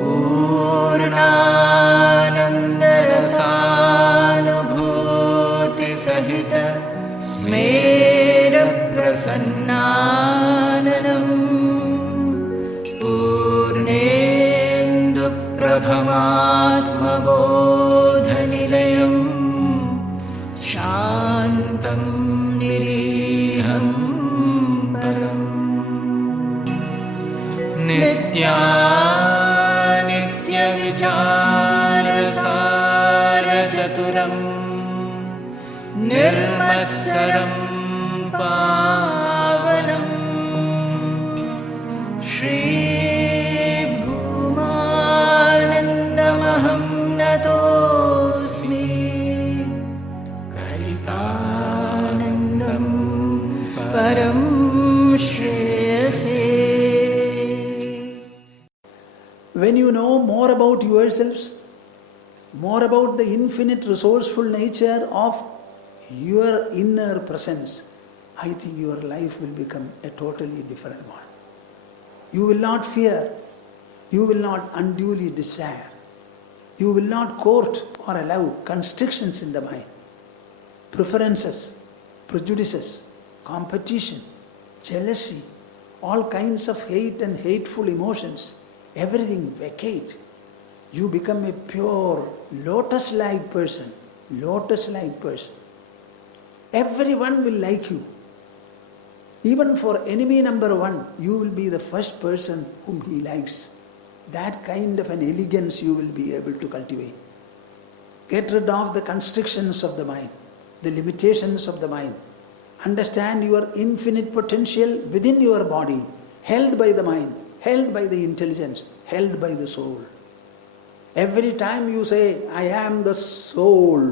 पूर्णानन्दरसानुभूतिसहित स्मेरप्रसन्नाननम् पूर्णेन्दुप्रभमात्मबोधनिलयम् शान्तं निरीहं परम् नित्यविचारसारचतुरं निर्मत्सरं पावनं श्रीभूमानन्दमहं नतोऽस्मि कलितानन्दं परं श्रेयसे. When you know more about yourselves, more about the infinite resourceful nature of your inner presence, I think your life will become a totally different one. You will not fear, you will not unduly desire, you will not court or allow constrictions in the mind, preferences, prejudices, competition, jealousy, all kinds of hate and hateful emotions. Everything vacate. You become a pure, lotus-like person. Lotus-like person. Everyone will like you. Even for enemy number one, you will be the first person whom he likes. That kind of an elegance you will be able to cultivate. Get rid of the constrictions of the mind, the limitations of the mind. Understand your infinite potential within your body, held by the mind, held by the intelligence, held by the soul. Every time you say, I am the soul,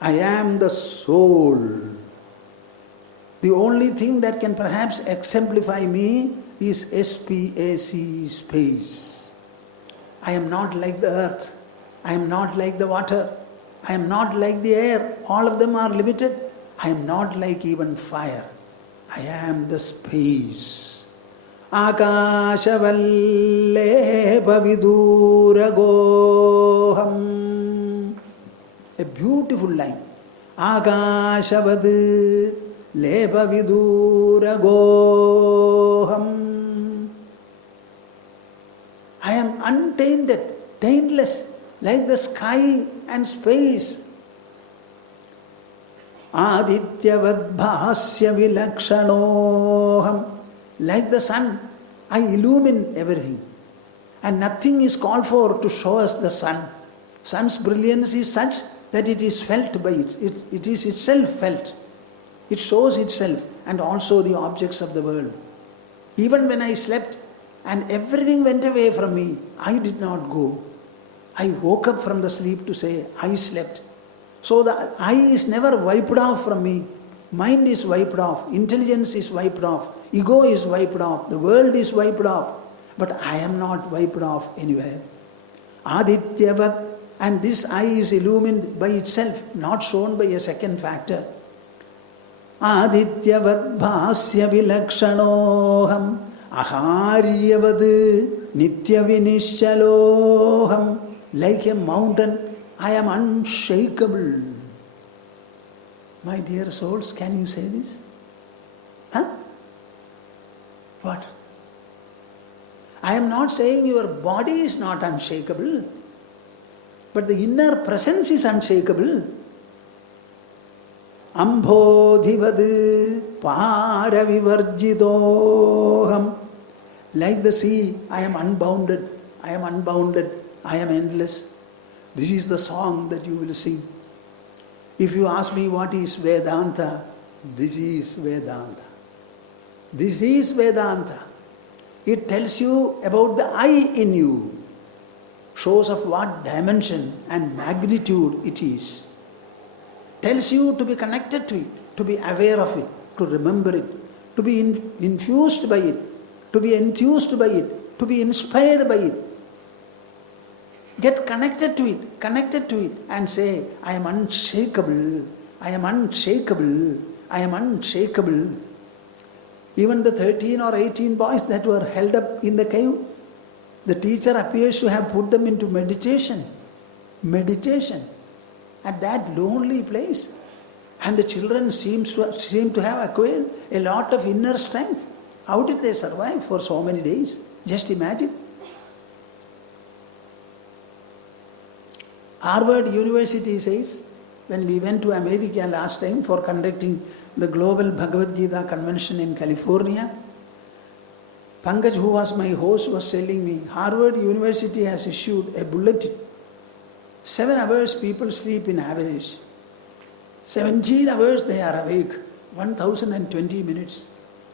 I am the soul, the only thing that can perhaps exemplify me is SPAC, space. I am not like the earth, I am not like the water, I am not like the air, all of them are limited. I am not like even fire, I am the space. Akashavalle a beautiful line. Akashavad lepaviduragoham. I am untainted, taintless, like the sky and space. Adityavad bhasya vilakshanoham. Like the sun, I illumine everything. And nothing is called for to show us the sun. Sun's brilliance is such that it is felt by it. It is itself felt. It shows itself and also the objects of the world. Even when I slept and everything went away from me, I did not go. I woke up from the sleep to say, I slept. So the I is never wiped off from me. Mind is wiped off. Intelligence is wiped off. Ego is wiped off. The world is wiped off. But I am not wiped off anywhere. Adityavat. And this I is illumined by itself, not shown by a second factor. Adityavat bhasya vilakshanoham aharyavad nityavinishchaloham. Like a mountain, I am unshakable. My dear souls, can you say this? Huh? What? I am not saying your body is not unshakable, but the inner presence is unshakable. Ambodhivad paravivarjidoham. Like the sea, I am unbounded, I am unbounded, I am endless. This is the song that you will sing. If you ask me what is Vedanta, this is Vedanta. This is Vedanta. It tells you about the I in you. Shows of what dimension and magnitude it is. Tells you to be connected to it, to be aware of it, to remember it, to be infused by it, to be enthused by it, to be inspired by it. Get connected to it and say, I am unshakable, I am unshakable, I am unshakable. Even the 13 or 18 boys that were held up in the cave, The teacher appears to have put them into meditation. Meditation. At that lonely place. And the children seem to have acquired a lot of inner strength. How did they survive for so many days? Just imagine. Harvard University says, when we went to America last time for conducting the Global Bhagavad Gita Convention in California, Pankaj, who was my host, was telling me, Harvard University has issued a bulletin. 7 hours people sleep in average. 17 hours they are awake. 1020 minutes.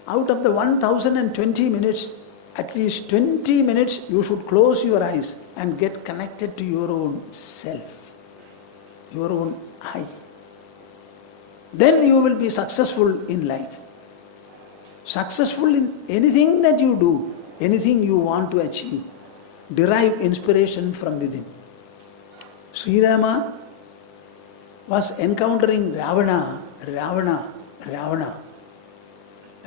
Out of the 1020 minutes, at least 20 minutes you should close your eyes and get connected to your own self, your own I. Then you will be successful in life. Successful in anything that you do, anything you want to achieve. Derive inspiration from within. Sri Rama was encountering Ravana.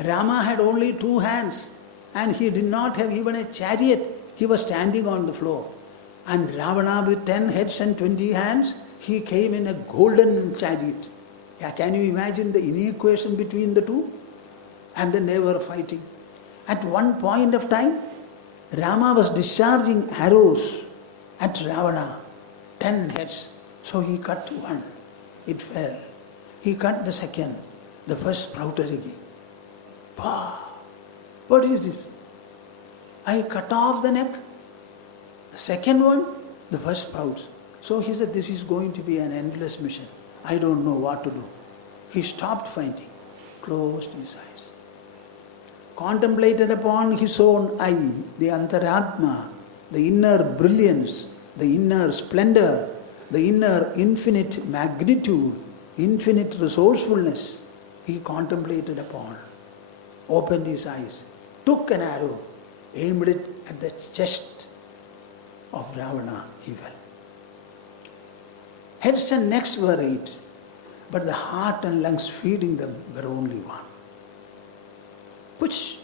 Rama had only 2 hands and he did not have even a chariot. He was standing on the floor. And Ravana with 10 heads and 20 hands, he came in a golden chariot. Yeah, can you imagine the inequation between the two? And then they were fighting. At one point of time, Rama was discharging arrows at Ravana, 10 heads. So he cut one, it fell. He cut the second, the first sprouted again. Pah! What is this? I cut off the neck, the second one, the first sprouts. So he said, this is going to be an endless mission. I don't know what to do. He stopped fighting, closed his eyes, contemplated upon his own I, the Antaratma, the inner brilliance, the inner splendor, the inner infinite magnitude, infinite resourcefulness. He contemplated upon, opened his eyes, took an arrow, aimed it at the chest of Ravana, he fell. Heads and necks were 8, but the heart and lungs feeding them were only 1. Push.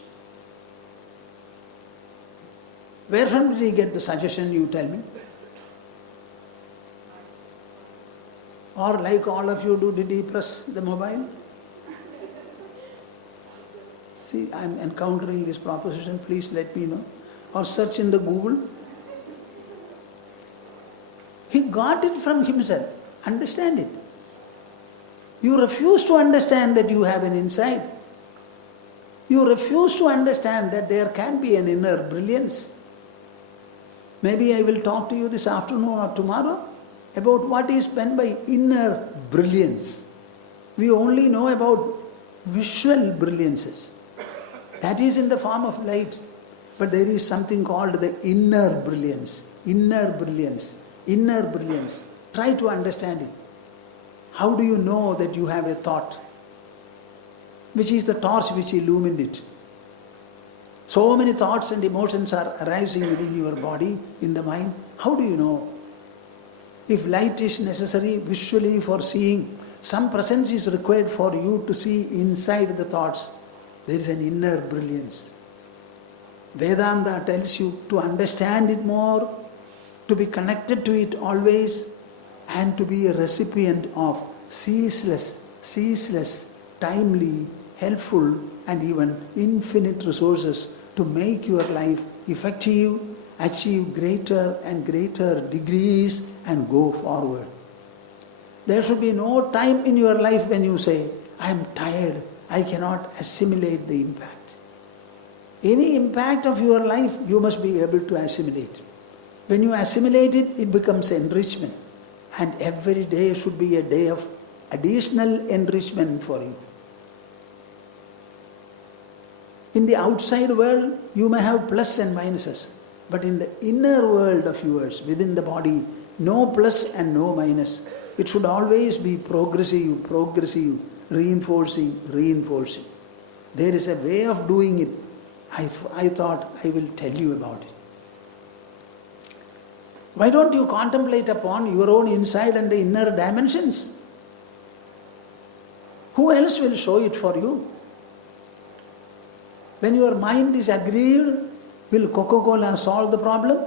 Where from did he get the suggestion, you tell me? Or like all of you do, did he press the mobile? See, I am encountering this proposition, please let me know. Or search in the Google. He got it from himself. Understand it. You refuse to understand that you have an insight. You refuse to understand that there can be an inner brilliance. Maybe I will talk to you this afternoon or tomorrow about what is meant by inner brilliance. We only know about visual brilliances. That is in the form of light. But there is something called the inner brilliance. Inner brilliance. Inner brilliance. Try to understand it. How do you know that you have a thought? Which is the torch which illumined it. So many thoughts and emotions are arising within your body, in the mind. How do you know? If light is necessary visually for seeing, some presence is required for you to see inside the thoughts. There is an inner brilliance. Vedanta tells you to understand it more, to be connected to it always, and to be a recipient of ceaseless, timely, helpful, and even infinite resources to make your life effective, achieve greater and greater degrees, and go forward. There should be no time in your life when you say, I am tired, I cannot assimilate the impact. Any impact of your life, you must be able to assimilate. When you assimilate it, it becomes enrichment. And every day should be a day of additional enrichment for you. In the outside world, you may have plus and minuses. But in the inner world of yours, within the body, no plus and no minus. It should always be progressive, reinforcing. There is a way of doing it. I thought I will tell you about it. Why don't you contemplate upon your own inside and the inner dimensions? Who else will show it for you? When your mind is aggrieved, Will Coca-Cola solve the problem?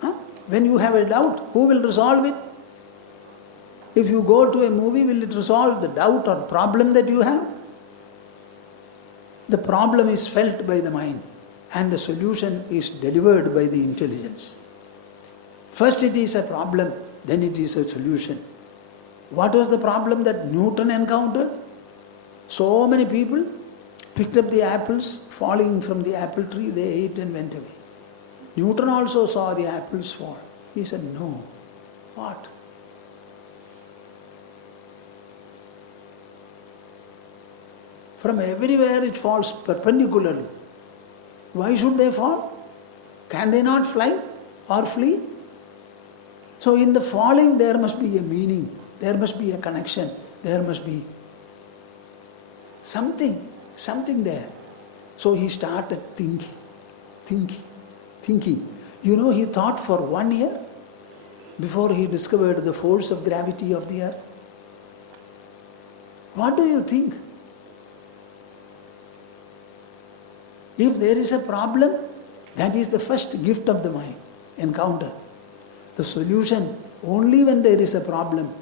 Huh? When you have a doubt, who will resolve it? If you go to a movie, will it resolve the doubt or problem that you have? The problem is felt by the mind and the solution is delivered by the intelligence. First it is a problem, then it is a solution. What was the problem that Newton encountered? So many people picked up the apples falling from the apple tree, they ate and went away. Newton also saw the apples fall. He said, no. What? From everywhere it falls perpendicularly. Why should they fall? Can they not fly or flee? So in the falling there must be a meaning, there must be a connection, there must be something there. So he started thinking. You know, he thought for 1 year before he discovered the force of gravity of the earth. What do you think? If there is a problem, that is the first gift of the mind, encounter. The solution only when there is a problem.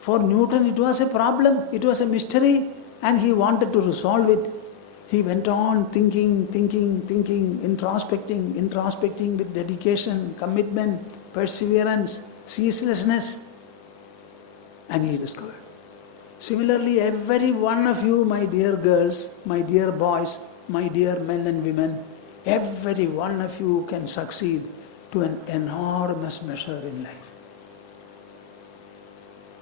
For Newton it was a problem, it was a mystery and he wanted to resolve it. He went on thinking, introspecting with dedication, commitment, perseverance, ceaselessness, and he discovered. Similarly, every one of you, my dear girls, my dear boys, my dear men and women, every one of you can succeed to an enormous measure in life.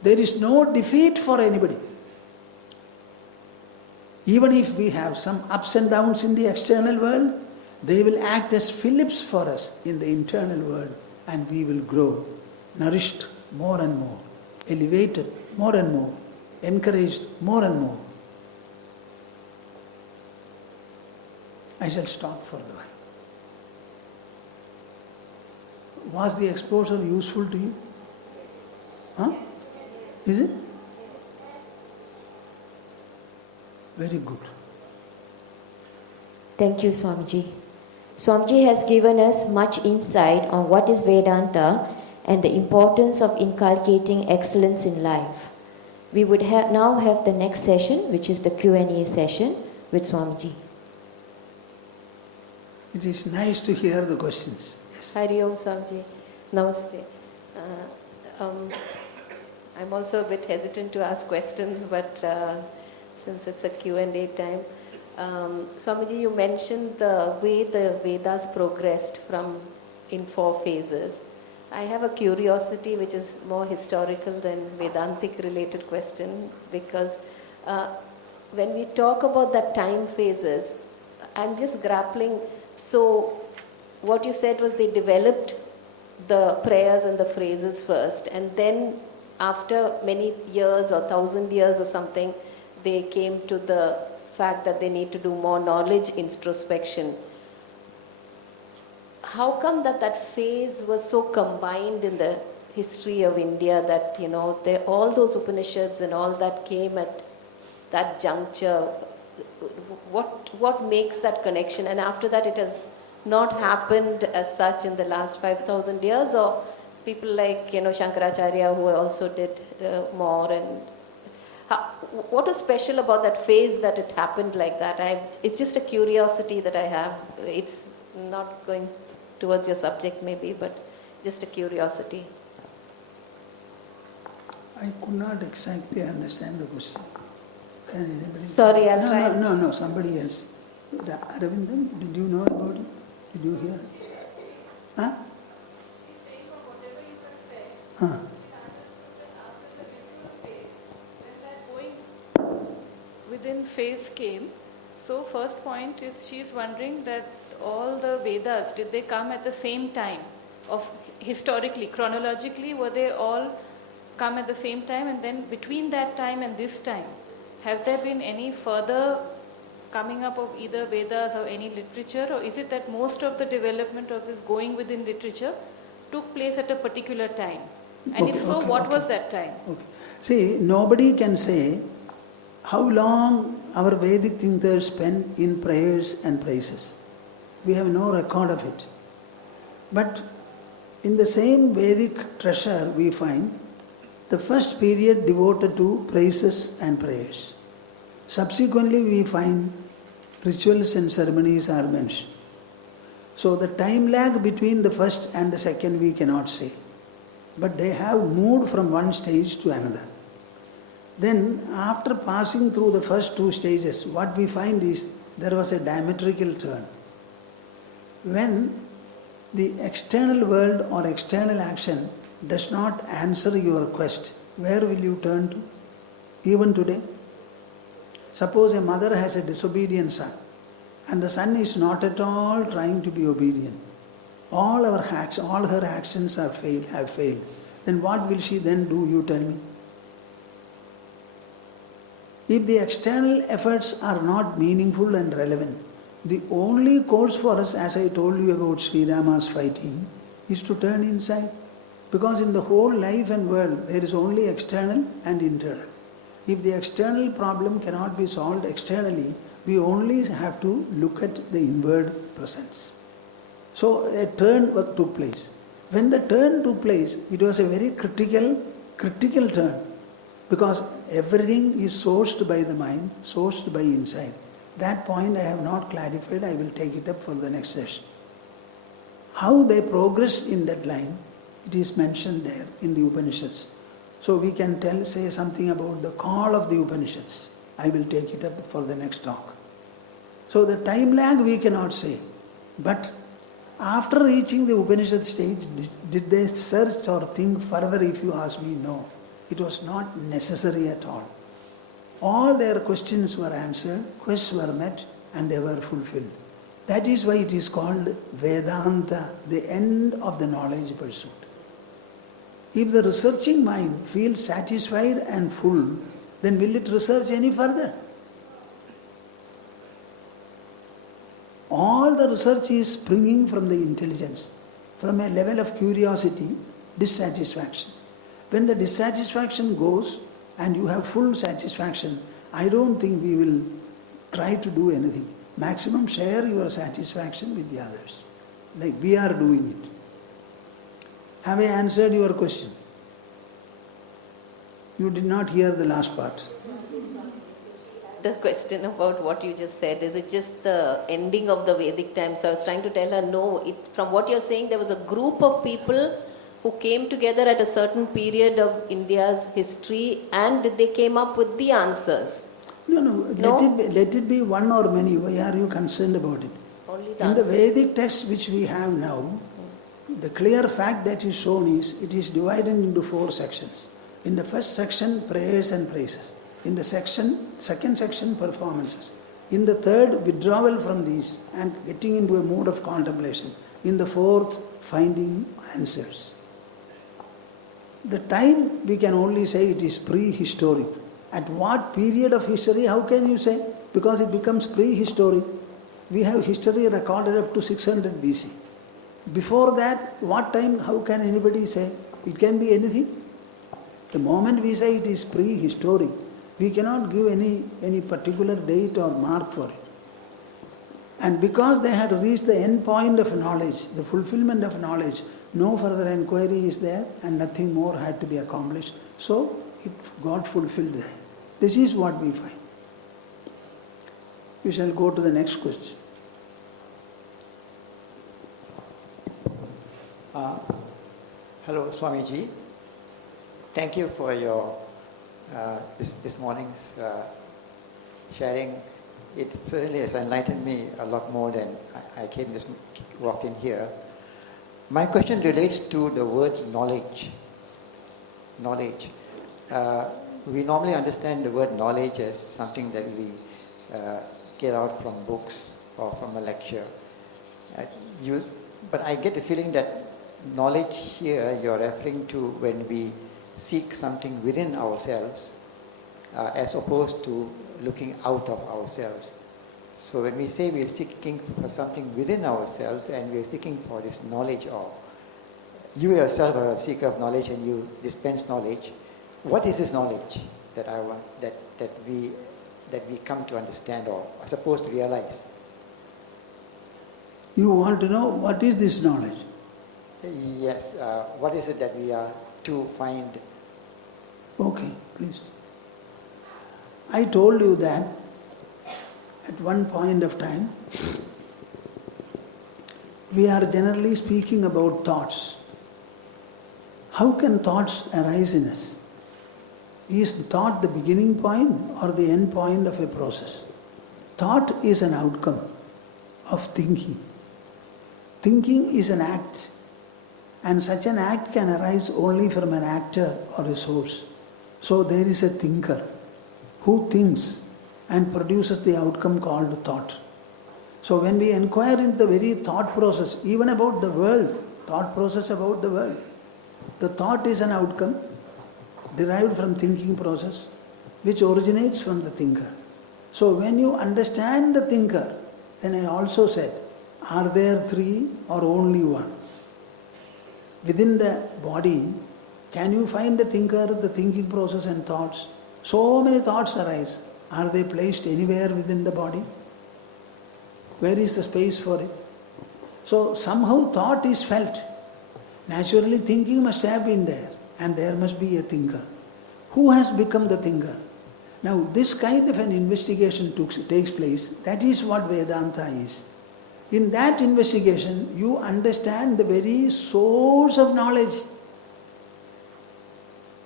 There is no defeat for anybody. Even if we have some ups and downs in the external world, they will act as Philips for us in the internal world, and we will grow, nourished more and more, elevated more and more, encouraged more and more. I shall stop for the while. Was the exposure useful to you? Huh? Is it? Very good. Thank you, Swamiji. Swamiji has given us much insight on what is Vedanta and the importance of inculcating excellence in life. We would now have the next session, which is the Q&A session with Swamiji. It is nice to hear the questions. Yes. Hari Om Swamiji. Namaste. I'm also a bit hesitant to ask questions, but since it's a Q&A time, Swamiji, you mentioned the way the Vedas progressed in 4 phases. I have a curiosity which is more historical than Vedantic related question, because when we talk about the time phases, I'm just grappling. So what you said was they developed the prayers and the phrases first, and then after many years or 1,000 years or something, they came to the fact that they need to do more knowledge introspection. How come that phase was so combined in the history of India that, all those Upanishads and all that came at that juncture? What makes that connection? And after that it has not happened as such in the last 5,000 years, or people like, Shankaracharya who also did more, and what was special about that phase that it happened like that? It's just a curiosity that I have. It's not going towards your subject maybe, but just a curiosity. I could not exactly understand the question. Can anybody? Sorry, I'll try. No, somebody else. Aravindan, did you know about it? Did you hear? Huh? Huh. Within phase came. So first point is she is wondering that all the Vedas, did they come at the same time? Historically, chronologically, were they all come at the same time? And then between that time and this time, has there been any further coming up of either Vedas or any literature, or is it that most of the development of this going within literature took place at a particular time? And if so, what was that time? Okay. See, nobody can say how long our Vedic thinkers spent in prayers and praises. We have no record of it. But in the same Vedic treasure we find the first period devoted to praises and prayers. Subsequently we find rituals and ceremonies are mentioned. So the time lag between the first and the second we cannot say. But they have moved from one stage to another. Then after passing through the first two stages, what we find is there was a diametrical turn. When the external world or external action does not answer your quest, where will you turn to? Even today. Suppose a mother has a disobedient son, and the son is not at all trying to be obedient. All her actions have failed. Then what will she then do, you tell me? If the external efforts are not meaningful and relevant, the only course for us, as I told you about Sri Rama's fighting, is to turn inside. Because in the whole life and world, there is only external and internal. If the external problem cannot be solved externally, we only have to look at the inward presence. So a turn took place. When the turn took place, it was a very critical turn. Because everything is sourced by the mind, sourced by inside. That point I have not clarified, I will take it up for the next session. How they progressed in that line, it is mentioned there in the Upanishads. So we can say something about the call of the Upanishads. I will take it up for the next talk. So the time lag we cannot say. But after reaching the Upanishad stage, did they search or think further, if you ask me? No. It was not necessary at all. All their questions were answered, quests were met, and they were fulfilled. That is why it is called Vedanta, the end of the knowledge pursuit. If the researching mind feels satisfied and full, then will it research any further? All the research is springing from the intelligence, from a level of curiosity, dissatisfaction. When the dissatisfaction goes and you have full satisfaction, I don't think we will try to do anything. Maximum share your satisfaction with the others, like we are doing it. Have I answered your question? You did not hear the last part. The question about what you just said, is it just the ending of the Vedic time? So I was trying to tell her, no, from what you're saying, there was a group of people who came together at a certain period of India's history and they came up with the answers. No? Let it be one or many. Why are you concerned about it? Only the In answers. the Vedic text which we have now, the clear fact that is shown is, it is divided into 4 sections. In the first section, prayers and praises. In the second section, performances. In the third, withdrawal from these and getting into a mood of contemplation. In the fourth, finding answers. The time we can only say it is prehistoric. At what period of history, how can you say? Because it becomes prehistoric. We have history recorded up to 600 BC. Before that, what time, how can anybody say? It can be anything. The moment we say it is prehistoric, we cannot give any particular date or mark for it. And because they had reached the end point of knowledge, the fulfillment of knowledge, no further inquiry is there and nothing more had to be accomplished. So it got fulfilled there. This is what we find. We shall go to the next question. Hello, Swamiji. Thank you for your this morning's sharing. It certainly has enlightened me a lot more than I walked in here. My question relates to the word knowledge. Knowledge. We normally understand the word knowledge as something that we get out from books or from a lecture. But I get the feeling that knowledge here you're referring to when we seek something within ourselves as opposed to looking out of ourselves. So when we say we're seeking for something within ourselves and we're seeking for this knowledge of, you yourself are a seeker of knowledge and you dispense knowledge. What is this knowledge that I want, that we come to understand or are supposed to realize? You want to know what is this knowledge? Yes, what is it that we are to find? Okay, please. I told you that at one point of time, we are generally speaking about thoughts. How can thoughts arise in us? Is thought the beginning point or the end point of a process? Thought is an outcome of thinking. Thinking is an act, and such an act can arise only from an actor or a source. So there is a thinker who thinks and produces the outcome called thought. So when we inquire into the very thought process, even about the world, thought process about the world, the thought is an outcome derived from thinking process which originates from the thinker. So when you understand the thinker, then I also said, are there three or only one? Within the body, can you find the thinker, the thinking process and thoughts? So many thoughts arise. Are they placed anywhere within the body? Where is the space for it? So somehow thought is felt. Naturally thinking must have been there, and there must be a thinker. Who has become the thinker? Now this kind of an investigation takes place. That is what Vedanta is. In that investigation, you understand the very source of knowledge.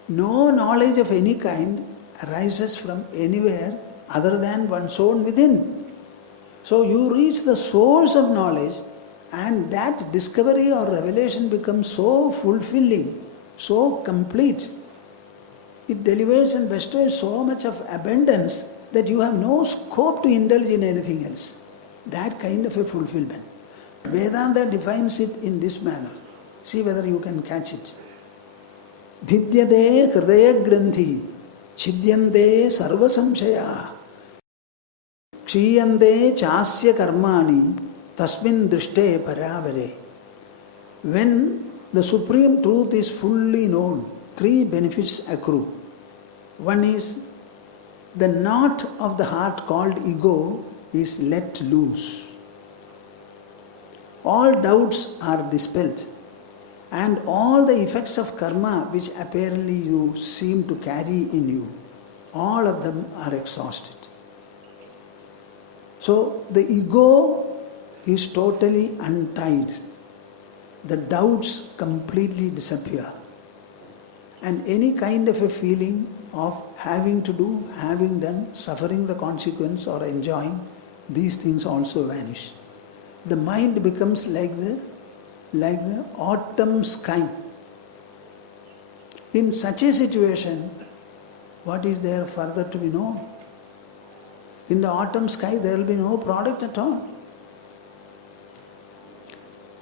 No knowledge of any kind arises from anywhere other than one's own within. So you reach the source of knowledge, and that discovery or revelation becomes so fulfilling, so complete. It delivers and bestows so much of abundance that you have no scope to indulge in anything else. That kind of a fulfillment. Vedanta defines it in this manner. See whether you can catch it. Vidyade hridaya granthi, chidyante sarva samshaya, kshiyante chasya karmani, tasmin drishte paravare. When the supreme truth is fully known, three benefits accrue. One is the knot of the heart called ego is let loose. All doubts are dispelled, and all the effects of karma which apparently you seem to carry in you, all of them are exhausted. So the ego is totally untied. The doubts completely disappear. And any kind of a feeling of having to do, having done, suffering the consequence or enjoying, these things also vanish. The mind becomes like the autumn sky. In such a situation, what is there further to be known? In the autumn sky, there will be no product at all.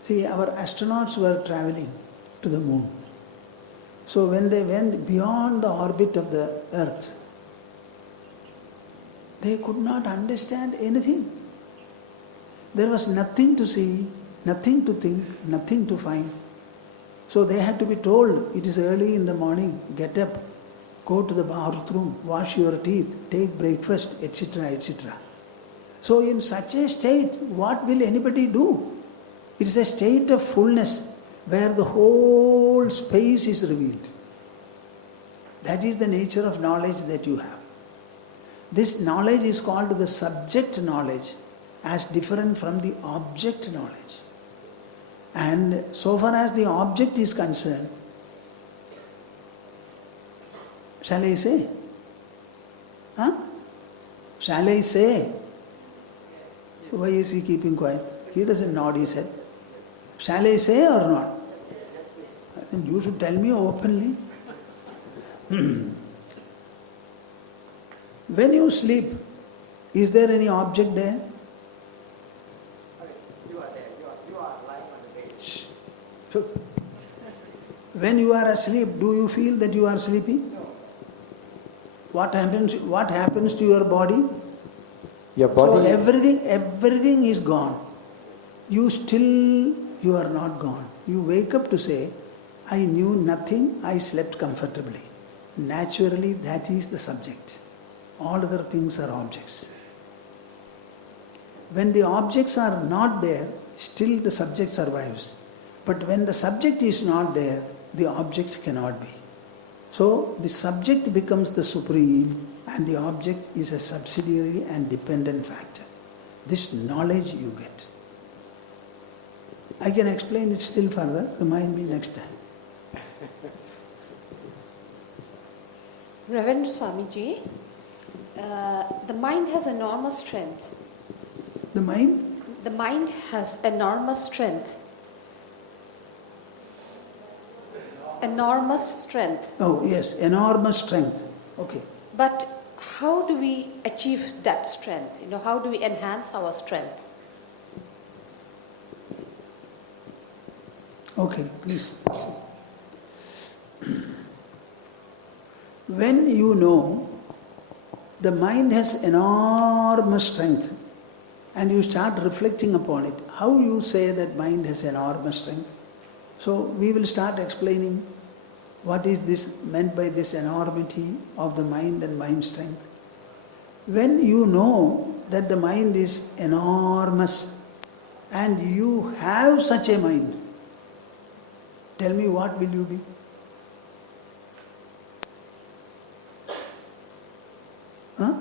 See, our astronauts were traveling to the moon. So when they went beyond the orbit of the earth, they could not understand anything. There was nothing to see, nothing to think, nothing to find. So they had to be told, it is early in the morning, get up, go to the bathroom, wash your teeth, take breakfast, etc., etc. So in such a state, what will anybody do? It is a state of fullness where the whole space is revealed. That is the nature of knowledge that you have. This knowledge is called the subject knowledge, as different from the object knowledge. And so far as the object is concerned, shall I say? Huh? Shall I say? Why is he keeping quiet? He doesn't nod his head. Shall I say or not? Then you should tell me openly. When you sleep, is there any object there? You are there. You are lying on the bed. Shh. So, when you are asleep, do you feel that you are sleeping? No. What happens to your body? Your body So is... everything is gone. You are not gone. You wake up to say, I knew nothing, I slept comfortably. Naturally, that is the subject. All other things are objects. When the objects are not there, still the subject survives. But when the subject is not there, the object cannot be. So the subject becomes the supreme and the object is a subsidiary and dependent factor. This knowledge you get. I can explain it still further. Remind me next time. Reverend Swamiji, the mind has enormous strength. The mind? The mind has enormous strength. Enormous strength. Oh yes, enormous strength. Okay. But how do we achieve that strength? How do we enhance our strength? Okay, please. When you know the mind has enormous strength and you start reflecting upon it, how you say that mind has enormous strength? So we will start explaining what is this meant by this enormity of the mind and mind strength. When you know that the mind is enormous and you have such a mind, tell me what will you be? Huh?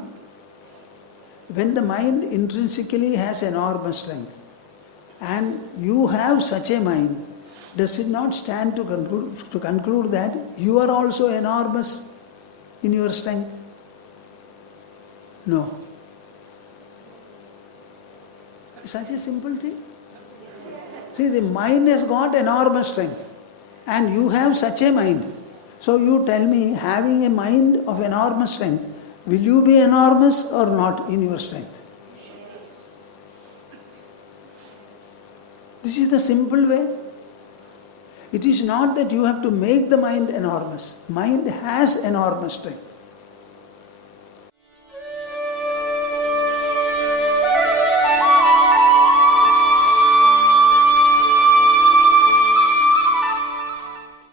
When the mind intrinsically has enormous strength and you have such a mind, does it not stand to conclude that you are also enormous in your strength? No. Such a simple thing. See, the mind has got enormous strength and you have such a mind. So you tell me, having a mind of enormous strength, will you be enormous or not in your strength? This is the simple way. It is not that you have to make the mind enormous. Mind has enormous strength.